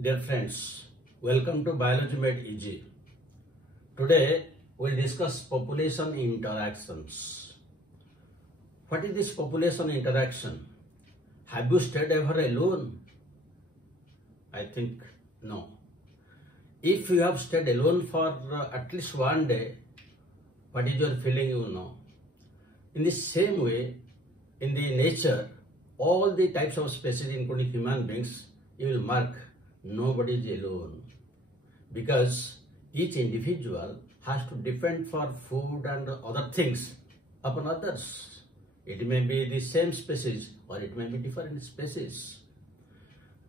Dear friends, welcome to Biology Made Easy. Today we'll discuss population interactions. What is this population interaction? Have you stayed ever alone? I think no. If you have stayed alone for at least one day, what is your feeling, you know? In the same way, in the nature, all the types of species including human beings, you will mark nobody is alone, because each individual has to depend for food and other things upon others. It may be the same species or it may be different species.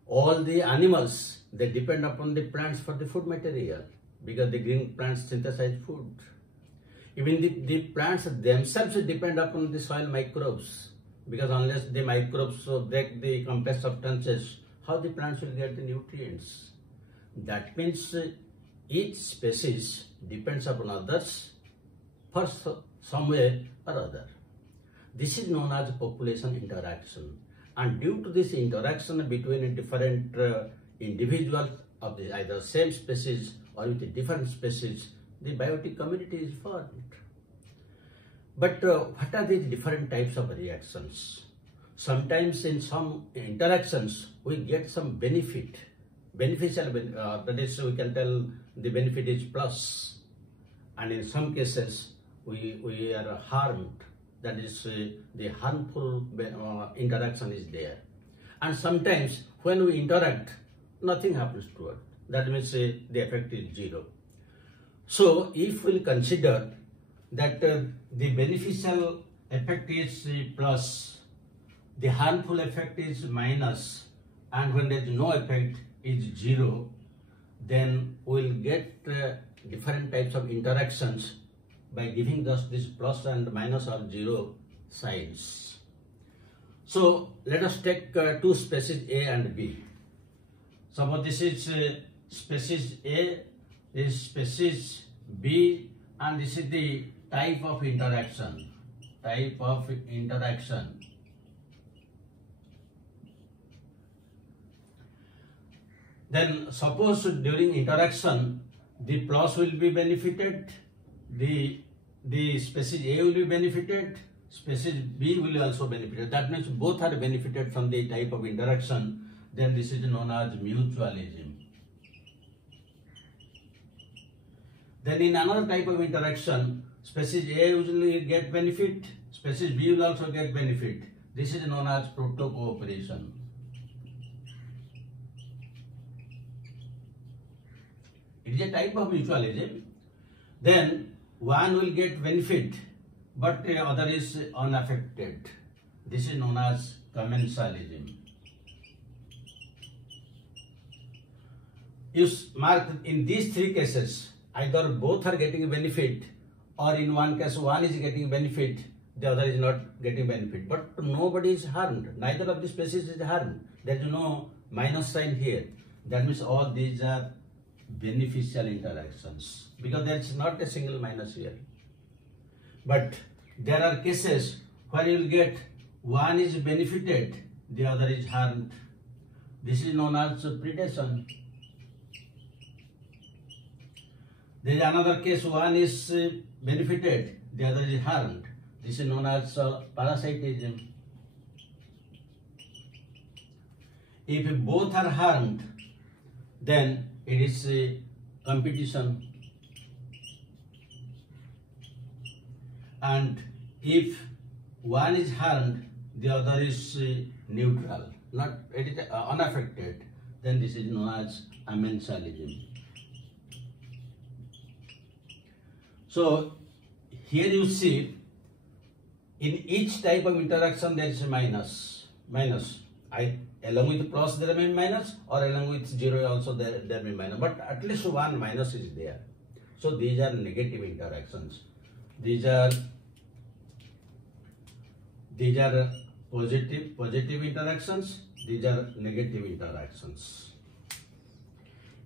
All the animals, they depend upon the plants for the food material because the green plants synthesize food. Even the plants themselves depend upon the soil microbes, because unless the microbes break the complex substances, how the plants will get the nutrients. That means each species depends upon others for some way or other. This is known as population interaction, and due to this interaction between different individuals of the either same species or with different species, the biotic community is formed. But what are these different types of reactions? Sometimes in some interactions we get some benefit, beneficial, that is, we can tell the benefit is plus, and in some cases we are harmed, that is the harmful interaction is there. And sometimes when we interact, nothing happens to it, that means the effect is zero. So if we consider that the beneficial effect is plus, the harmful effect is minus, and when there is no effect is zero, then we will get different types of interactions by giving just this plus and minus or zero signs. So let us take two species A and B. Suppose this is species A, this is species B, and this is the type of interaction. Then suppose during interaction the plus will be benefited, the species A will be benefited, species B will also benefit. That means both are benefited from the type of interaction. Then this is known as mutualism. Then in another type of interaction, species A usually get benefit, species B will also get benefit. This is known as proto cooperation. It is a type of mutualism. Then one will get benefit, but the other is unaffected. This is known as amensalism. You mark in these three cases, either both are getting a benefit, or in one case one is getting benefit, the other is not getting benefit. But nobody is harmed. Neither of the species is harmed. There is no minus sign here. That means all these are beneficial interactions, because there is not a single minus here. But there are cases where you will get one is benefited, the other is harmed. This is known as predation. There is another case, one is benefited, the other is harmed. This is known as parasitism. If both are harmed, then it is competition. And if one is harmed, the other is neutral, it is unaffected, then this is known as amensalism. So here you see, in each type of interaction there is a minus. Along with plus there may be minus, or along with zero also there may be minus, but at least one minus is there. So these are negative interactions. These are positive interactions, these are negative interactions.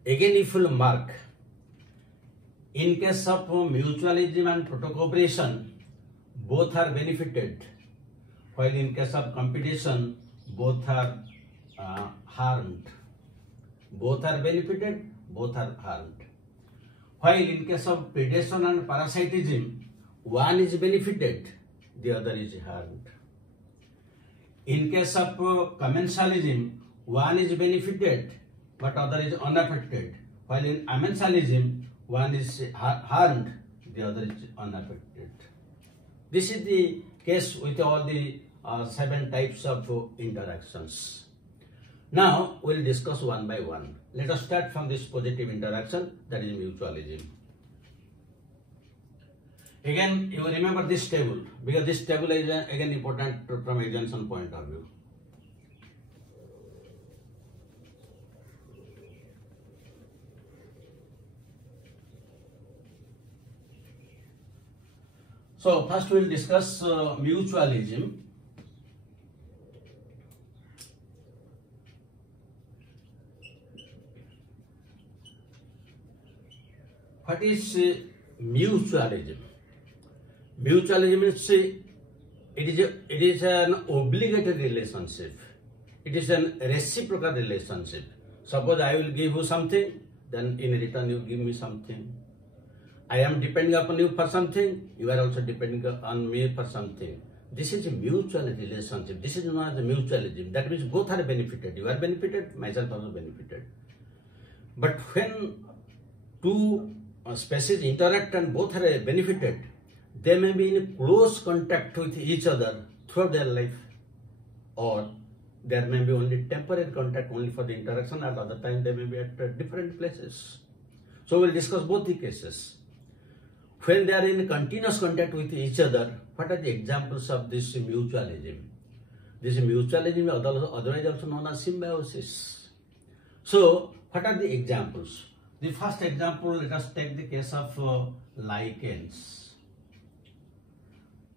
Again, if you mark, in case of mutualism and proto cooperation, both are benefited, while in case of competition, both are harmed. Both are benefited, both are harmed. While in case of predation and parasitism, one is benefited, the other is harmed. In case of commensalism, one is benefited, but other is unaffected. While in amensalism, one is harmed, the other is unaffected. This is the case with all the 7 types of interactions. Now we will discuss one by one. Let us start from this positive interaction, that is mutualism. Again, you remember this table, because this table is again important from examination point of view. So first we will discuss mutualism. What is mutualism? Mutualism is it is an obligatory relationship. It is a reciprocal relationship. Suppose I will give you something, then in return you give me something. I am depending upon you for something, you are also depending on me for something. This is a mutual relationship. This is known as mutualism. That means both are benefited. You are benefited, myself also benefited. But when two species interact and both are benefited, they may be in close contact with each other throughout their life, or there may be only temporary contact only for the interaction, and other time they may be at different places. So we will discuss both the cases. When they are in continuous contact with each other, what are the examples of this mutualism? This mutualism is otherwise also known as symbiosis. So what are the examples? The first example, let us take the case of lichens.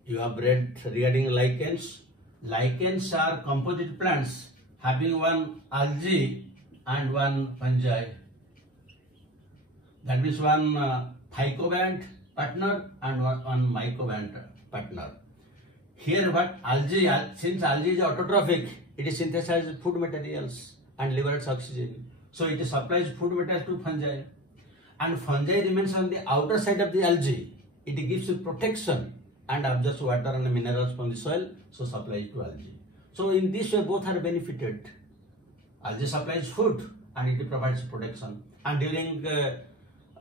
You have read regarding lichens. Lichens are composite plants having one algae and one fungi. That means one phycoband partner and one mycoband partner. Here what algae, since algae is autotrophic, it synthesizes food materials and liberates oxygen. So it supplies food materials to fungi. And fungi remains on the outer side of the algae. It gives protection and absorbs water and minerals from the soil, so supplies to algae. So in this way both are benefited. Algae supplies food and it provides protection. And during the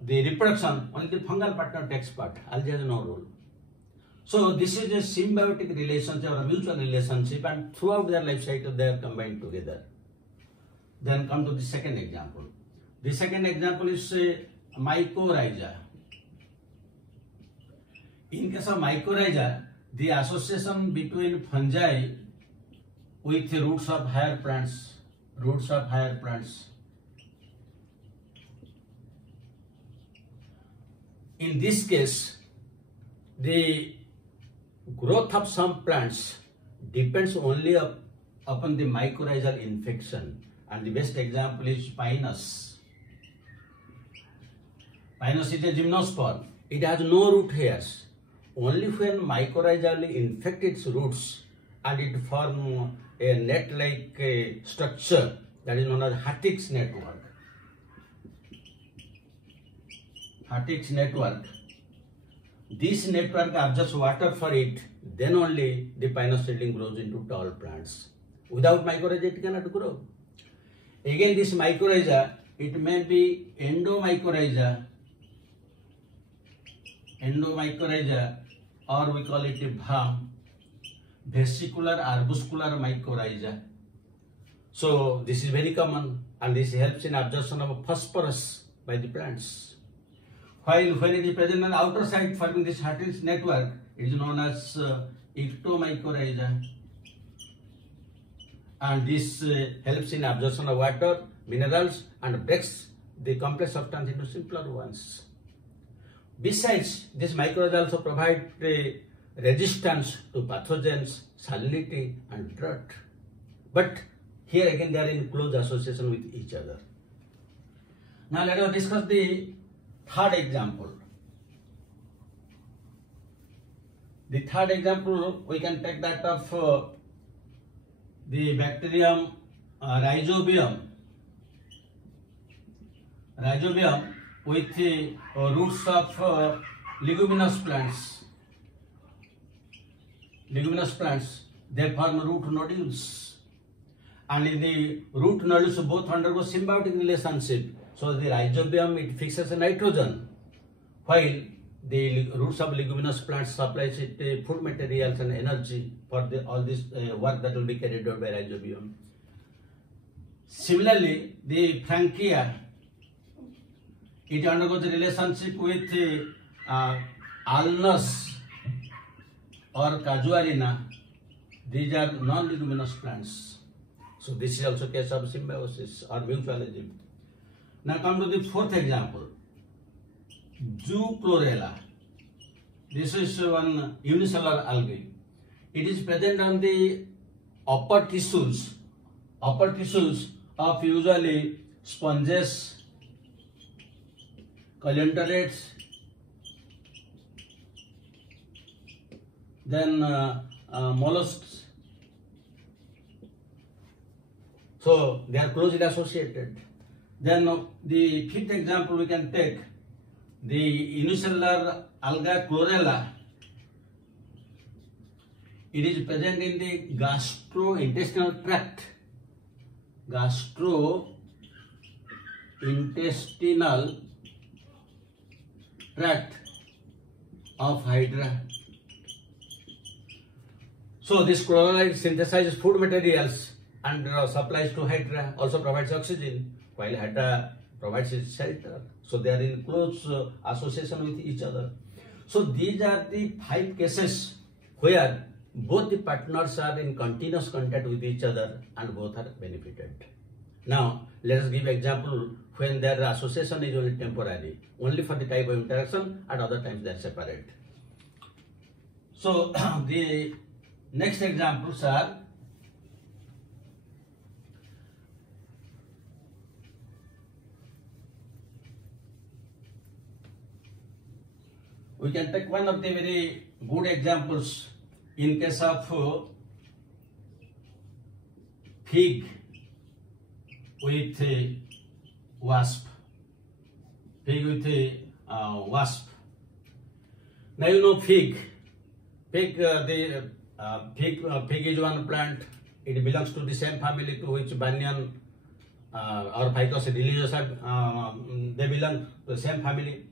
reproduction, only the fungal partner takes part. Algae has no role. So this is a symbiotic relationship or a mutual relationship, and throughout their life cycle they are combined together. Then come to the second example. The second example is mycorrhiza. In case of mycorrhiza, the association between fungi with roots of higher plants. In this case, the growth of some plants depends only upon the mycorrhizal infection, and the best example is pinus. Pinus is a gymnosperm. It has no root hairs. Only when mycorrhizally infect its roots and it forms a net-like structure that is known as Hartwig's network. Hartwig's network. This network absorbs water for it, then only the pinus seedling grows into tall plants. Without mycorrhiza, it cannot grow. Again, this mycorrhiza, it may be endomycorrhiza, or we call it VAM, vesicular arbuscular mycorrhiza. So this is very common, and this helps in absorption of phosphorus by the plants. While when it is present on the outer side forming this Hartwig's network, it is known as ectomycorrhiza. And this helps in absorption of water, minerals, and breaks the complex substance into simpler ones. Besides, this mycorrhiza also provide resistance to pathogens, salinity, and drought. But here again they are in close association with each other. Now let us discuss the third example. The third example, we can take that of the bacterium rhizobium. rhizobium with the roots of leguminous plants. Leguminous plants, they form root nodules, and in the root nodules both undergo symbiotic relationship. So the rhizobium, it fixes a nitrogen, while the roots of leguminous plants supplies it food materials and energy for all this work that will be carried out by rhizobium. Similarly, the frankia, it undergoes a relationship with alnus or casuarina. These are non-leguminous plants. So this is also case of symbiosis or mutualism. Now come to the fourth example. Zoochlorella. This is one unicellular algae. It is present on the upper tissues of usually sponges, coleonterates, then mollusks. So they are closely associated. Then the fifth example we can take, the unicellular alga chlorella. It is present in the gastrointestinal tract. Gastrointestinal tract of Hydra. So this chlorella synthesizes food materials and supplies to Hydra, also provides oxygen, while Hydra provides its shelter. So they are in close association with each other. So these are the 5 cases where both the partners are in continuous contact with each other and both are benefited. Now let us give example when their association is only temporary, only for the type of interaction, and other times they are separate. So the next examples are we can take one of the very good examples in case of fig with a wasp. Fig with a wasp. Now you know fig. Fig is one plant. It belongs to the same family to which banyan or Ficus religiosa, they belong to the same family.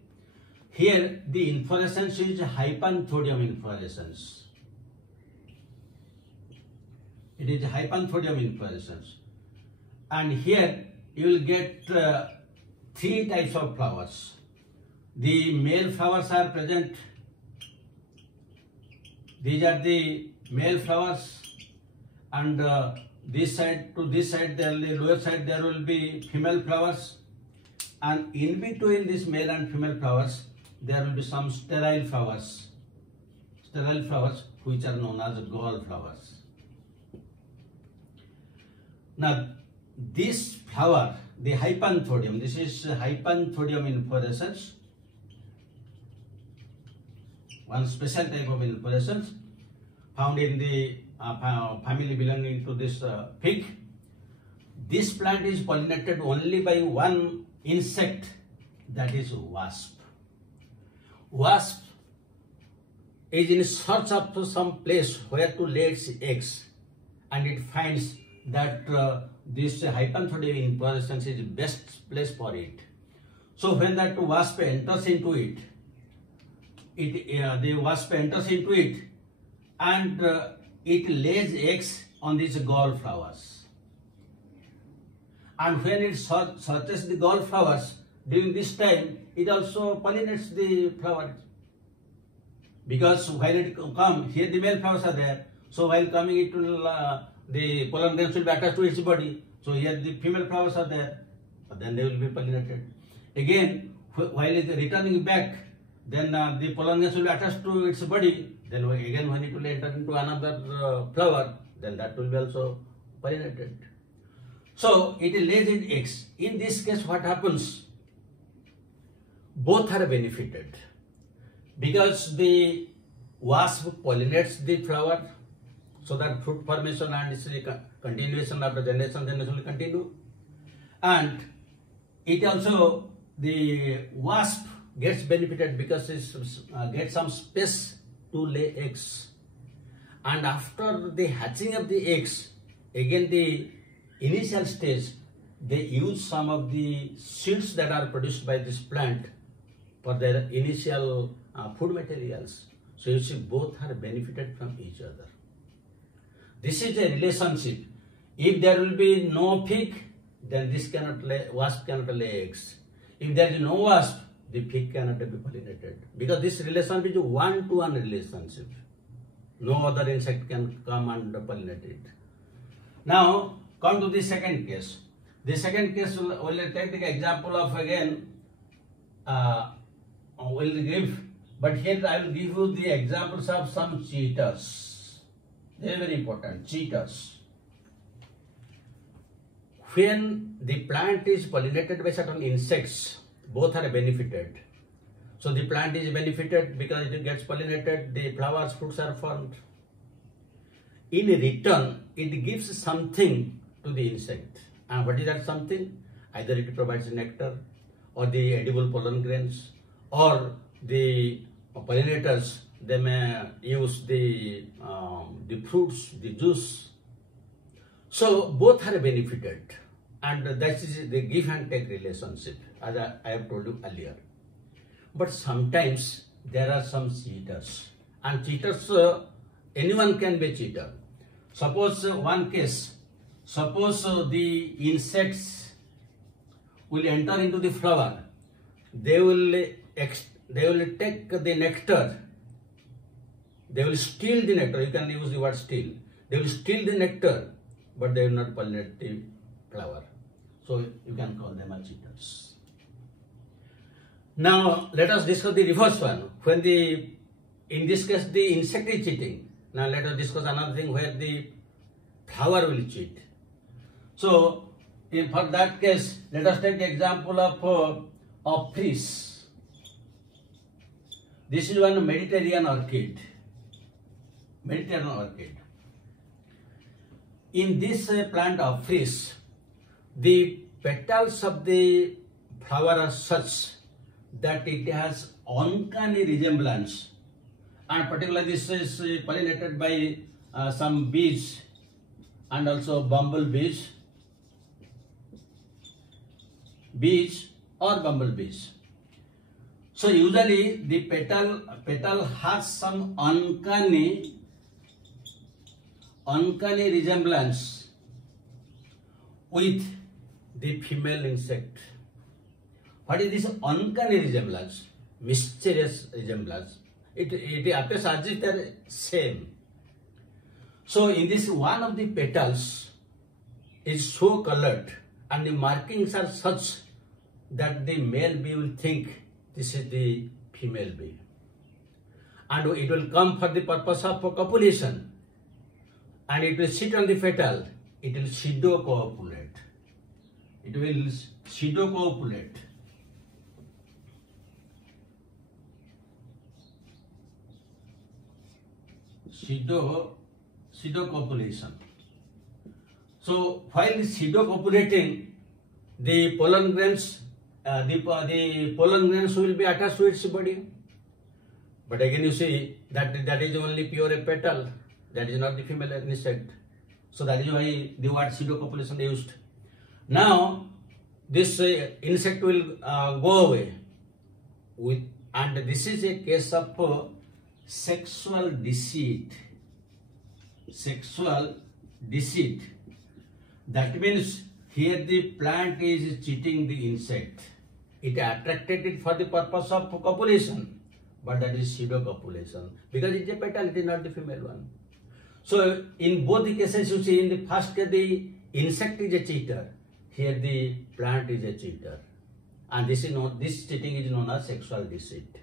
Here the inflorescence is hypanthodium inflorescence. It is hypanthodium inflorescence. And here you will get 3 types of flowers. The male flowers are present. These are the male flowers, and this side to this side, the lower side, there will be female flowers, and in between this male and female flowers, there will be some sterile flowers which are known as gall flowers. Now this flower, the hypanthodium, this is hypanthodium inflorescence, one special type of inflorescence found in the family belonging to this fig. This plant is pollinated only by one insect, that is wasp. Wasp is in search of some place where to lay its eggs, and it finds that this hypanthodium inflorescence is best place for it. So when that wasp enters into it, the wasp enters into it, and it lays eggs on these gall flowers. And when it searches the gall flowers, during this time, it also pollinates the flowers. Because while it comes, here the male flowers are there. So while coming, it will, the pollen grains will be attached to its body. So here the female flowers are there. Then they will be pollinated. Again, while it is returning back, then the pollen grains will be attached to its body. Then again, when it will enter into another flower, then that will be also pollinated. So it lays in eggs. In this case, what happens? Both are benefited, because the wasp pollinates the flower, so that fruit formation and its continuation after generation will continue, and it also the wasp gets benefited because it gets some space to lay eggs. And after the hatching of the eggs, again the initial stage, they use some of the seeds that are produced by this plant for their initial food materials. So you see, both are benefited from each other. This is a relationship. If there will be no pig, then this wasp cannot lay eggs. If there is no wasp, the pig cannot be pollinated. Because this relationship is a one-to-one relationship. No other insect can come and pollinate it. Now, come to the second case. The second case, we'll take the example of again, we'll give, but here I will give you the examples of some cheaters. Very, very important, cheaters. When the plant is pollinated by certain insects, both are benefited. So the plant is benefited because it gets pollinated, the flowers, fruits are formed. In return, it gives something to the insect. And what is that something? Either it provides nectar, or the edible pollen grains, or the pollinators, they may use the fruits, the juice. So both are benefited, and that is the give and take relationship, as I have told you earlier. But sometimes there are some cheaters, and cheaters, anyone can be a cheater. Suppose one case, suppose the insects will enter into the flower, they will take the nectar, they will steal the nectar, you can use the word steal, they will steal the nectar, but they will not pollinate the flower. So you can call them as cheaters. Now let us discuss the reverse one. When in this case the insect is cheating. Now let us discuss another thing where the flower will cheat. So for that case, let us take the example of fish. This is one Mediterranean orchid. Mediterranean orchid. In this plant of fish, the petals of the flower are such that it has uncanny resemblance, and particularly this is pollinated by some bees and also bumblebees, or bumblebees. So usually the petal has some uncanny resemblance with the female insect. What is this uncanny resemblance? Mysterious resemblance. It appears as if they are same. So in this, one of the petals is so colored and the markings are such that the male bee will think this is the female bee. And it will come for the purpose of copulation. And it will sit on the petal. It will pseudocopulate. It will pseudocopulate. Pseudocopulation. So while pseudocopulating, the pollen grains, will be attached to its body. But again, you see that is only pure a petal. That is not the female insect. So that is why the word pseudocopulation used. Now this insect will go away and this is a case of sexual deceit. Sexual deceit. That means here the plant is cheating the insect. It attracted it for the purpose of copulation, but that is pseudocopulation because it is a petal, it is not the female one. So in both the cases, you see, in the first case the insect is a cheater, here the plant is a cheater, and this cheating is known as sexual deceit.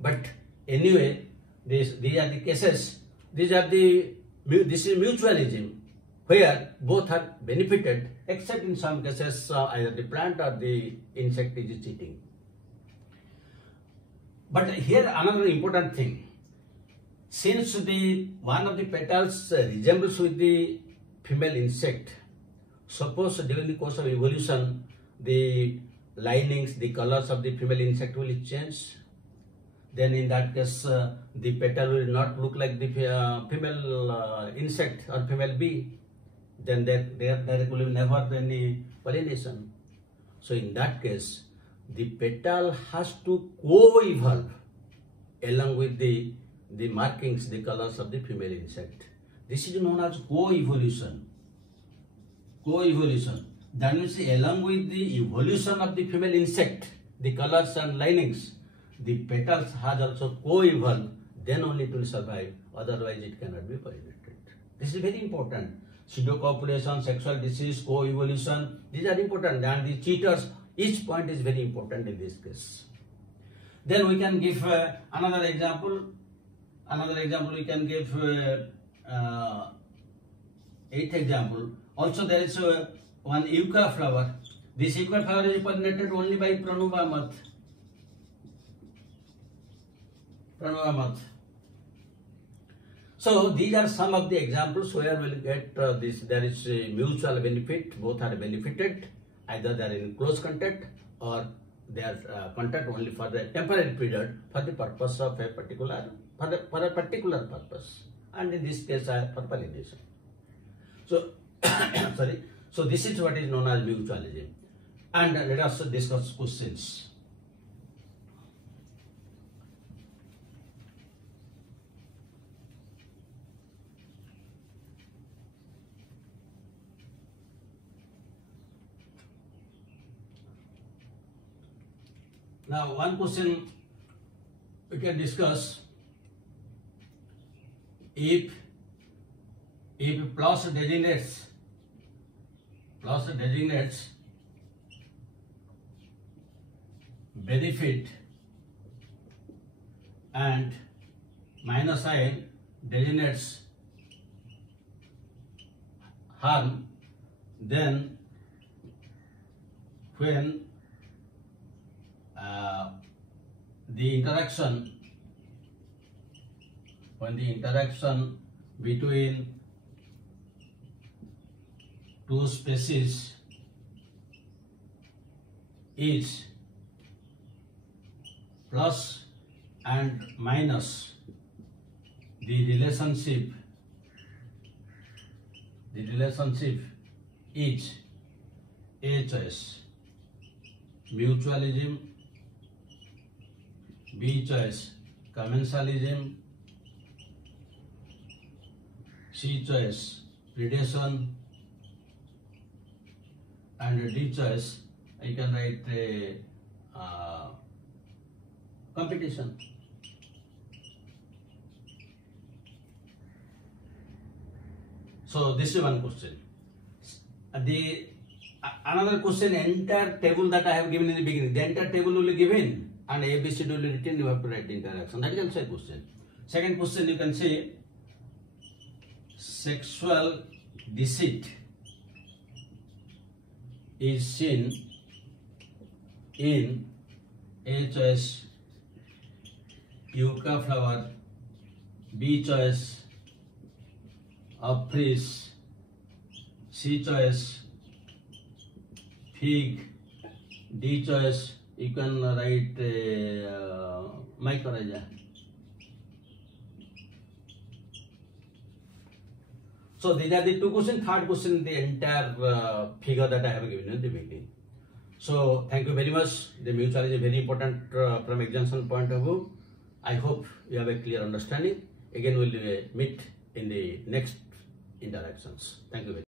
But anyway, these are the cases. This is mutualism, where both are benefited, except in some cases either the plant or the insect is cheating. But here another important thing. Since one of the petals resembles with the female insect, suppose during the course of evolution, the linings, the colors of the female insect will change. Then in that case, the petal will not look like the female insect or female bee. Then there will never be any pollination. So in that case, the petal has to co-evolve along with the markings, the colors of the female insect. This is known as coevolution. Coevolution. That means along with the evolution of the female insect, the colors and linings, the petals has also co-evolved, then only it will survive, otherwise it cannot be pollinated. This is very important. Pseudocopulation, sexual disease, co-evolution, these are important, and the cheaters, each point is very important in this case. Then we can give another example. Another example we can give, eighth example. Also there is one yucca flower. This yucca flower is pollinated only by pranava moth. So these are some of the examples where we'll get this. There is a mutual benefit. Both are benefited. Either they are in close contact or they are contact only for the temporary period for the purpose of a particular for a particular purpose. And in this case, for pollination. So sorry. So this is what is known as mutualism. And let us discuss questions. Now, one question we can discuss: if plus designates benefit and minus sign designates harm, then when the interaction between two species is plus and minus, the relationship is A choice mutualism, B choice commensalism, C choice predation, and D choice I can write competition. So this is one question. Another question, entire table that I have given in the beginning, the entire table will be given and ABCD will be written, you have to write the interaction. That is also a question. Second question, you can say sexual deceit is seen in A choice yucca flower, B choice of fish, C choice fig, D choice you can write mycorrhiza. So these are the two questions. Third question, the entire figure that I have given in the beginning. So thank you very much. The mutualism is very important from examination point of view. I hope you have a clear understanding. Again, we will meet in the next interactions. Thank you very much.